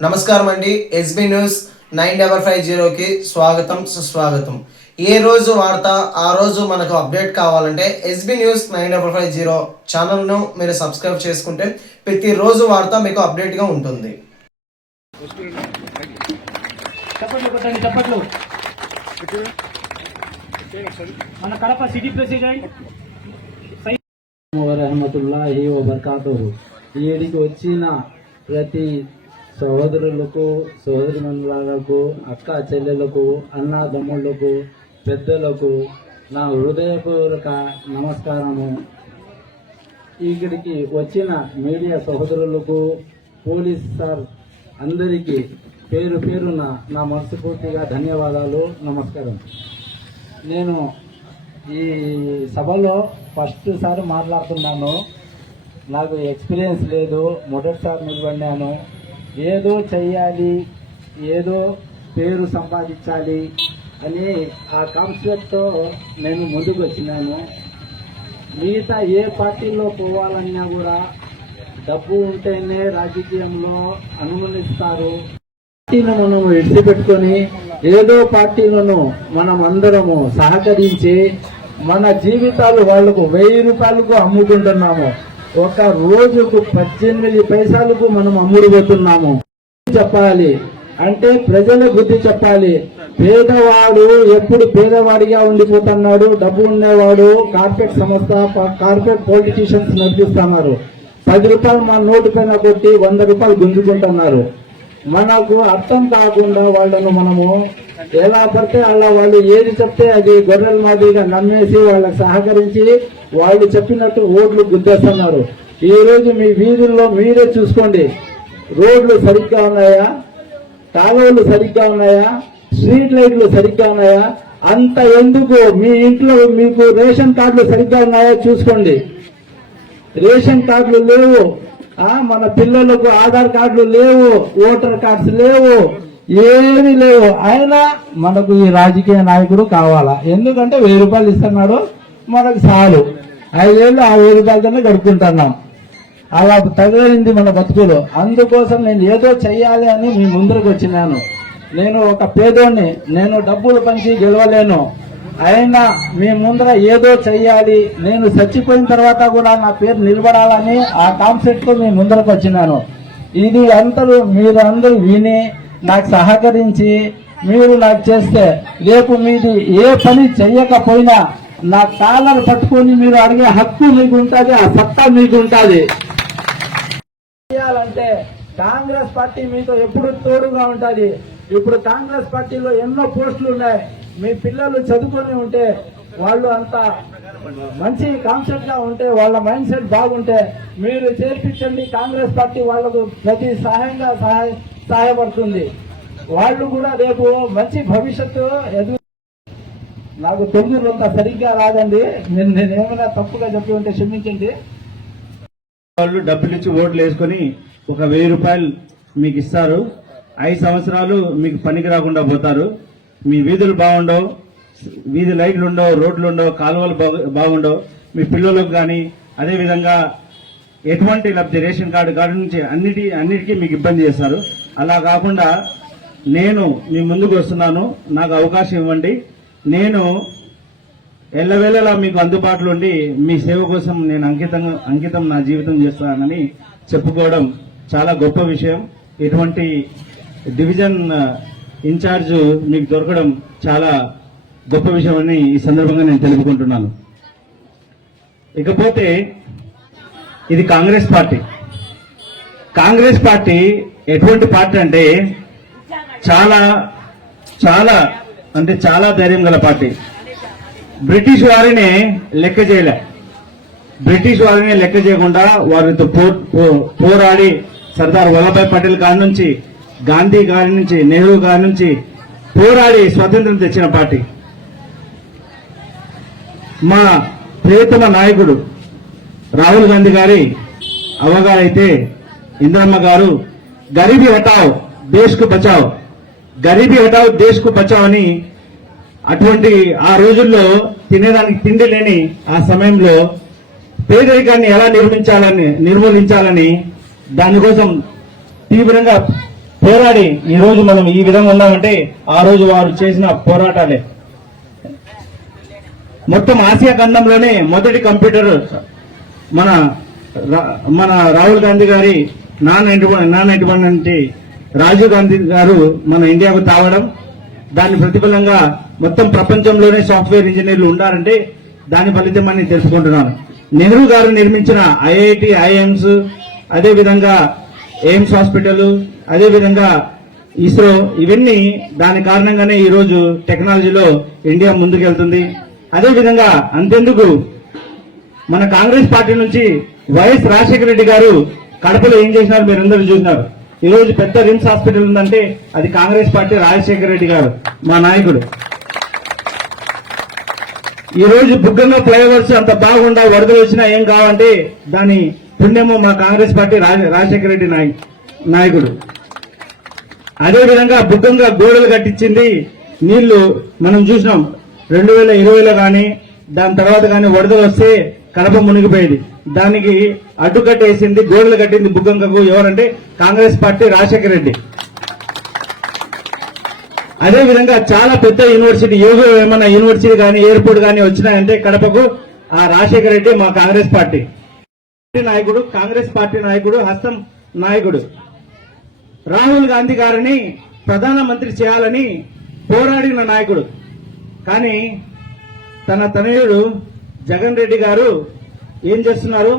నమస్కారం అండి. SB news 9550కి స్వాగతం సుస్వాగతం. ఏ రోజు వార్త ఆ రోజు మనకు అప్డేట్ కావాలంటే ఎస్బీ న్యూస్ 9550 ఛానల్ను మీరు సబ్స్క్రైబ్ చేసుకుంటే ప్రతిరోజు వార్త మీకు అప్డేట్గా ఉంటుంది. మన కడప సిటీ ప్రెసిడెంట్ రహమతుల్లాహి వబర్కాతుహు. ఈడికి వచ్చిన ప్రతి సహోదరులకు, సహోదరిమణులకు, అక్క చెల్లెలకు, అన్నదమ్ముళ్లకు, పెద్దలకు నా హృదయపూర్వక నమస్కారము. ఇక్కడికి వచ్చిన మీడియా సహోదరులకు, పోలీస్ సార్ అందరికీ పేరు పేరున నా మనస్ఫూర్తిగా ధన్యవాదాలు, నమస్కారం. నేను ఈ సభలో ఫస్ట్ సారి మాట్లాడుతున్నాను. నాకు ఎక్స్పీరియన్స్ లేదు, మొదటిసారి నిలబడినాను. ఏదో చెయ్యాలి, ఏదో పేరు సంపాదించాలి అని ఆ కాన్సెప్ట్తో నేను ముందుకు వచ్చినాను. మిగతా ఏ పార్టీలో పోవాలన్నా కూడా డబ్బు ఉంటేనే రాజకీయంలో అనుమతిస్తారు. పార్టీని మనం విడిచిపెట్టుకొని ఏదో పార్టీలను మనం అందరము సహకరించి మన జీవితాలు వాళ్లకు 1000 రూపాయలకు అమ్ముకుంటున్నాము. ఒక రోజుకు 18 పైసలకు మనం అమ్ముడుపోతున్నాము. చెప్పాలి అంటే ప్రజల బుద్ధి చెప్పాలి. పేదవాడు ఎప్పుడు పేదవాడిగా ఉండిపోతున్నాడు. డబ్బు ఉండేవాడు కార్పొరేట్ సంస్థ, కార్పొరేట్ పొలిటీషియన్స్ నడిపిస్తున్నారు. 10 రూపాయలు మన నోటు పైన కొట్టి 100 రూపాయలు గుంజుకుంటున్నారు. మనకు అర్థం కాకుండా వాళ్ళను మనము ఎలా పడితే అలా వాళ్ళు ఏది చెప్తే అది గొర్రెల మాదిరిగా నమ్మేసి వాళ్ళకి సహకరించి వాళ్ళు చెప్పినట్టు ఓట్లు గుద్దేస్తున్నారు. ఈ రోజు మీ వీధుల్లో మీరే చూసుకోండి. రోడ్లు సరిగ్గా ఉన్నాయా, కాలువలు సరిగ్గా ఉన్నాయా, స్ట్రీట్ లైట్లు సరిగ్గా ఉన్నాయా? అంత ఎందుకు మీ ఇంట్లో మీకు రేషన్ కార్డులు సరిగ్గా ఉన్నాయా చూసుకోండి. రేషన్ కార్డులు లేవు, మన పిల్లలకు ఆధార్ కార్డులు లేవు, ఓటర్ కార్డ్స్ లేవు, ఏమీ లేవు. అయినా మనకు ఈ రాజకీయ నాయకుడు కావాలా? ఎందుకంటే 1000 రూపాయలు ఇస్తున్నాడు, మనకు చాలు. 5 ఏళ్ళు ఆ 1000 రూపాయలతోనే గడుపుకుంటున్నాం. అలా తగిలింది మన బతుకులు. అందుకోసం నేను ఏదో చెయ్యాలి అని మీ ముందరకు వచ్చినాను. నేను ఒక పేదోడిని, నేను డబ్బులు పంచి గెలవలేను. అయినా మీ ముందర ఏదో చెయ్యాలి, నేను చచ్చిపోయిన తర్వాత కూడా నా పేరు నిలబడాలని ఆ కాన్సెప్ట్ తో మీ ముందరకు వచ్చినాను. ఇది మీరు అందరూ విని నాకు సహకరించి మీరు నాకు చేస్తే రేపు మీది ఏ పని చెయ్యకపోయినా నా కాలర్ పట్టుకొని మీరు అడిగే హక్కు మీకు ఉంటుంది, ఆ సత్తా మీకు ఉంటుంది. చేయాలంటే కాంగ్రెస్ పార్టీ మీతో ఎప్పుడు తోడుగా ఉంటుంది. ఇప్పుడు కాంగ్రెస్ పార్టీలో ఎన్నో పోస్టులు ఉన్నాయి. మీ పిల్లలు చదువుకొని ఉంటే, వాళ్ళు అంత మంచి కాన్సెప్ట్ గా ఉంటే, వాళ్ళ మైండ్ సెట్ బాగుంటే మీరు చేర్పించండి. కాంగ్రెస్ పార్టీ వాళ్లకు ప్రతి సహాయపడుతుంది. వాళ్ళు కూడా రేపు మంచి భవిష్యత్తు నాకు తెలుగులో సరిగ్గా రాదండి, నేనేమైనా తప్పుగా చెప్పి ఉంటే క్షమించండి. వాళ్ళు డబ్బులు ఇచ్చి ఓట్లు వేసుకుని ఒక 1000 రూపాయలు మీకు ఇస్తారు. 5 సంవత్సరాలు మీకు పనికి రాకుండా పోతారు. మీ వీధులు బాగుండవు, వీధి లైట్లు ఉండవు, రోడ్లు ఉండవు, కాలువలు బాగుండవు. మీ పిల్లలకు కానీ అదేవిధంగా ఎటువంటి లబ్ధి రేషన్ కార్డు నుంచి అన్నిటికీ మీకు ఇబ్బంది చేస్తారు. అలా కాకుండా నేను మీ ముందుకు వస్తున్నాను, నాకు అవకాశం ఇవ్వండి. నేను ఎల్లవేళలా మీకు అందుబాటులో ఉండి మీ సేవ కోసం నేను అంకితం నా జీవితం చేస్తానని చెప్పుకోవడం చాలా గొప్ప విషయం. ఇటువంటి డివిజన్ ఇన్ఛార్జ్ మీకు దొరకడం చాలా గొప్ప విషయం అని ఈ సందర్భంగా నేను తెలుపుకుంటున్నాను. ఇకపోతే ఇది కాంగ్రెస్ పార్టీ. కాంగ్రెస్ పార్టీ ఎటువంటి పార్టీ అంటే చాలా చాలా అంటే చాలా ధైర్యం గల పార్టీ. బ్రిటిష్ వారిని లెక్క చేయలే. బ్రిటిష్ వారిని లెక్క చేయకుండా వారితో పోరాడి సర్దార్ వల్లభాయ్ పటేల్ గారి నుంచి, గాంధీ గారి నుంచి, నెహ్రూ గారి నుంచి పోరాడి స్వాతంత్రం తెచ్చిన పార్టీ. మా ప్రియతమ నాయకుడు రాహుల్ గాంధీ గారి అవగారైతే ఇందిరమ్మ గారు గరీబీ హటావ్ దేశ్ కు బచావ్, గరీబీ హటావ్ దేశ్ కు బచావ్ అని అటువంటి ఆ రోజుల్లో తినేదానికి తిండి లేని ఆ సమయంలో పేదరికాన్ని ఎలా నిర్మూలించాలని దానికోసం తీవ్రంగా పోరాడి ఈ రోజు మనం ఈ విధంగా ఉన్నామంటే ఆ రోజు వారు చేసిన పోరాటాలే. మొత్తం ఆసియా ఖండంలోనే మొదటి కంప్యూటర్ మన రాహుల్ గాంధీ గారి నాన్నటువంటి రాజీవ్ గాంధీ గారు మన ఇండియాకు తావడం, దాని ప్రతిఫలంగా మొత్తం ప్రపంచంలోనే సాఫ్ట్వేర్ ఇంజనీర్లు ఉండాలంటే దాని ఫలితం అని తెలుసుకుంటున్నాను. నెహ్రూ గారు నిర్మించిన ఐఐటి, ఐఎమ్స్, అదేవిధంగా ఎయిమ్స్ హాస్పిటల్, అదేవిధంగా ఇస్రో, ఇవన్నీ దాని కారణంగానే ఈ రోజు టెక్నాలజీలో ఇండియా ముందుకెళ్తుంది. అదేవిధంగా అంతెందుకు మన కాంగ్రెస్ పార్టీ నుంచి వైఎస్ రాజశేఖర రెడ్డి గారు కడపలో ఏం చేసినారు మీరందరూ చూసినారు. ఈ రోజు పెద్ద రిమ్స్ హాస్పిటల్ ఉందంటే అది కాంగ్రెస్ పార్టీ, రాజశేఖర రెడ్డి గారు మా నాయకుడు. ఈ రోజు బుగ్గంగా ఫ్లైఓవర్స్ అంత బాగుండా వరదలు వచ్చినా ఏం కావంటే దాని పుణ్యము మా కాంగ్రెస్ పార్టీ, రాజశేఖర రెడ్డి నాయకుడు. అదేవిధంగా బుగ్గంగా గోడలు కట్టించింది, నీళ్లు మనం చూసినాం 2020లో కానీ దాని తర్వాత కానీ వరదలు వస్తే కడప మునిగిపోయేది. దానికి అడ్డుకట్టేసింది, గోడలు కట్టింది బుగ్గంగకు ఎవరంటే కాంగ్రెస్ పార్టీ, రాజశేఖర రెడ్డి. అదేవిధంగా చాలా పెద్ద యూనివర్సిటీ, ఏమైనా యూనివర్సిటీ కానీ ఎయిర్పోర్ట్ కానీ వచ్చినాయంటే కడపకు ఆ రాజశేఖర రెడ్డి మా కాంగ్రెస్ పార్టీ నాయకుడు, కాంగ్రెస్ పార్టీ నాయకుడు, హస్తం నాయకుడు. రాహుల్ గాంధీ గారిని ప్రధానమంత్రి చేయాలని పోరాడిన నాయకుడు. కానీ తన తనయుడు జగన్ రెడ్డి గారు ఏం చేస్తున్నారు?